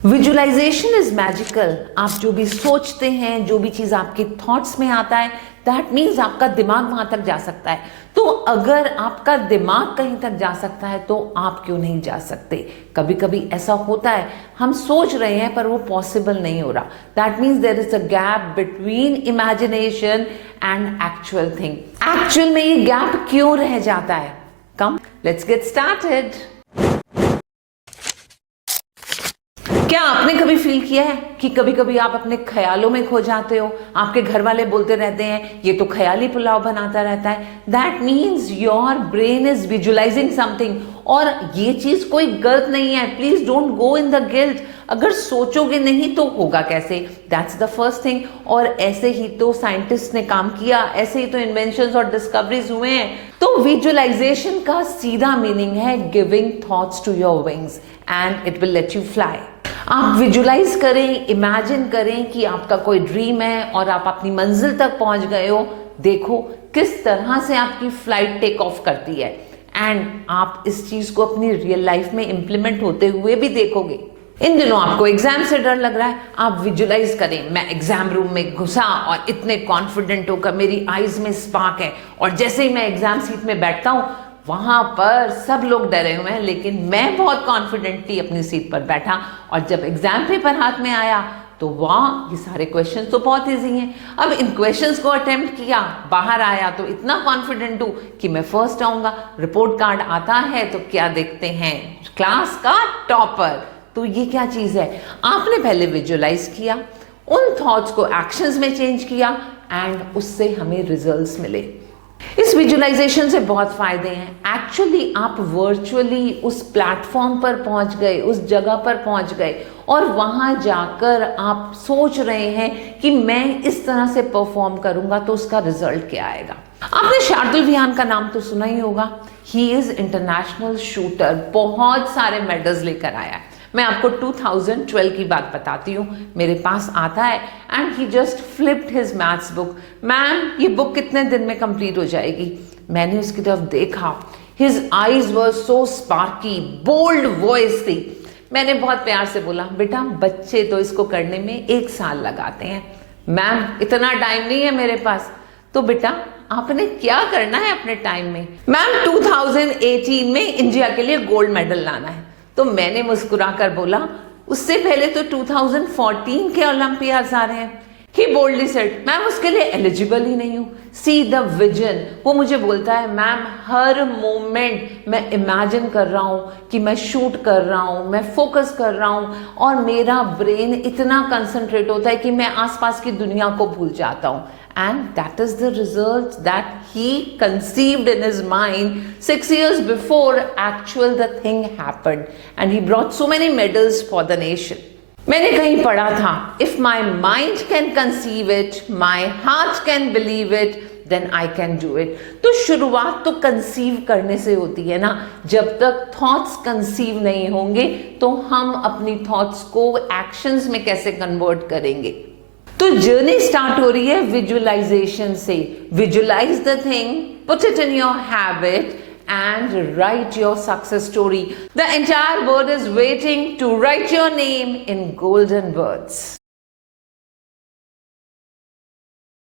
Visualisation is magical. आप जो भी सोचते हैं, जो भी चीज आपके थॉट्स में आता है, दैट मीन्स आपका दिमाग वहां तक जा सकता है। तो अगर आपका दिमाग कहीं तक जा सकता है तो आप क्यों नहीं जा सकते? कभी कभी ऐसा होता है, हम सोच रहे हैं पर वो पॉसिबल नहीं हो रहा। That means there is a gap between imagination and actual thing. Actual में ये गैप क्यों रह जाता है? Come let's get started. क्या आपने कभी फील किया है कि कभी कभी आप अपने ख्यालों में खो जाते हो? आपके घर वाले बोलते रहते हैं ये तो ख्याली पुलाव बनाता रहता है। That means your brain is visualising something. और ये चीज कोई गलत नहीं है, please don't go in the guilt. अगर सोचोगे नहीं तो होगा कैसे? That's the first thing. और ऐसे ही तो साइंटिस्ट ने काम किया, ऐसे ही तो इन्वेंशंस और डिस्कवरीज हुए हैं। तो विजुअलाइजेशन का सीधा मीनिंग है giving thoughts to your wings and it will let you fly. आप विजुलाइज करें, इमेजिन करें कि आपका कोई ड्रीम है और आप अपनी मंजिल तक पहुंच गए हो। देखो किस तरह से आपकी फ्लाइट टेक ऑफ करती है एंड आप इस चीज को अपनी रियल लाइफ में इंप्लीमेंट होते हुए भी देखोगे। इन दिनों आपको एग्जाम से डर लग रहा है, आप विजुलाइज करें मैं एग्जाम रूम में घुसा और इतने कॉन्फिडेंट होकर मेरी आईज में स्पार्क है और जैसे ही मैं एग्जाम सीट में बैठता हूं वहां पर सब लोग डरे हुए हैं, लेकिन मैं बहुत कॉन्फिडेंटली अपनी सीट पर बैठा और जब एग्जाम पेपर हाथ में आया तो वाह, ये सारे क्वेश्चंस तो बहुत इजी हैं। अब इन क्वेश्चंस को अटेम्प्ट किया, बाहर आया तो इतना कॉन्फिडेंट हूं कि मैं फर्स्ट आऊंगा। रिपोर्ट कार्ड आता है तो क्या देखते हैं? क्लास का टॉपर। तो ये क्या चीज है? आपने पहले विजुअलाइज किया, उन थॉट्स को एक्शंस में चेंज किया एंड उससे हमें रिजल्ट्स मिले। इस विजुअलाइजेशन से बहुत फायदे हैं। एक्चुअली आप वर्चुअली उस प्लेटफॉर्म पर पहुंच गए, उस जगह पर पहुंच गए और वहां जाकर आप सोच रहे हैं कि मैं इस तरह से परफॉर्म करूंगा तो उसका रिजल्ट क्या आएगा। आपने शार्दुल विहान का नाम तो सुना ही होगा। ही इज इंटरनेशनल शूटर, बहुत सारे मेडल्स लेकर आया है। मैं आपको 2012 की बात बताती हूँ। मेरे पास आता है and he just flipped his maths book. Ma'am ये बुक कितने दिन में कंप्लीट हो जाएगी? मैंने उसकी तरफ देखा, his eyes were so sparky, bold voice थी। मैंने बहुत प्यार से बोला, बेटा बच्चे तो इसको करने में 1 साल लगाते हैं। मैम इतना टाइम नहीं है मेरे पास। तो बेटा आपने क्या करना है अपने टाइम में? मैम 2018 में इंडिया के लिए गोल्ड मेडल लाना है। तो मैंने मुस्कुराकर बोला, उससे पहले तो 2014 के ओलंपियाड्स आ रहे हैं। ही बोल्डली सेड, मैम उसके लिए एलिजिबल ही नहीं हूं। See the vision. वो मुझे बोलता है, मैम हर मोमेंट मैं इमेजिन कर रहा हूं कि मैं शूट कर रहा हूं, मैं फोकस कर रहा हूं और मेरा ब्रेन इतना कंसंट्रेट होता है कि मैं आसपास की दुनिया को भूल जाता हूं। And that is the result that he conceived in his mind 6 years before actual the thing happened. And he brought so many medals for the nation. मैंने कहीं पढ़ा था, if my mind can conceive it, my heart can believe it, then I can do it. तो शुरुआत तो conceive करने से होती है ना। जब तक थॉट्स कंसीव नहीं होंगे तो हम अपनी थॉट्स को एक्शंस में कैसे कन्वर्ट करेंगे? तो जर्नी स्टार्ट हो रही है विजुअलाइजेशन से। Visualize the thing, put it in your habit and write your success story. The entire world is waiting to write your name in golden words.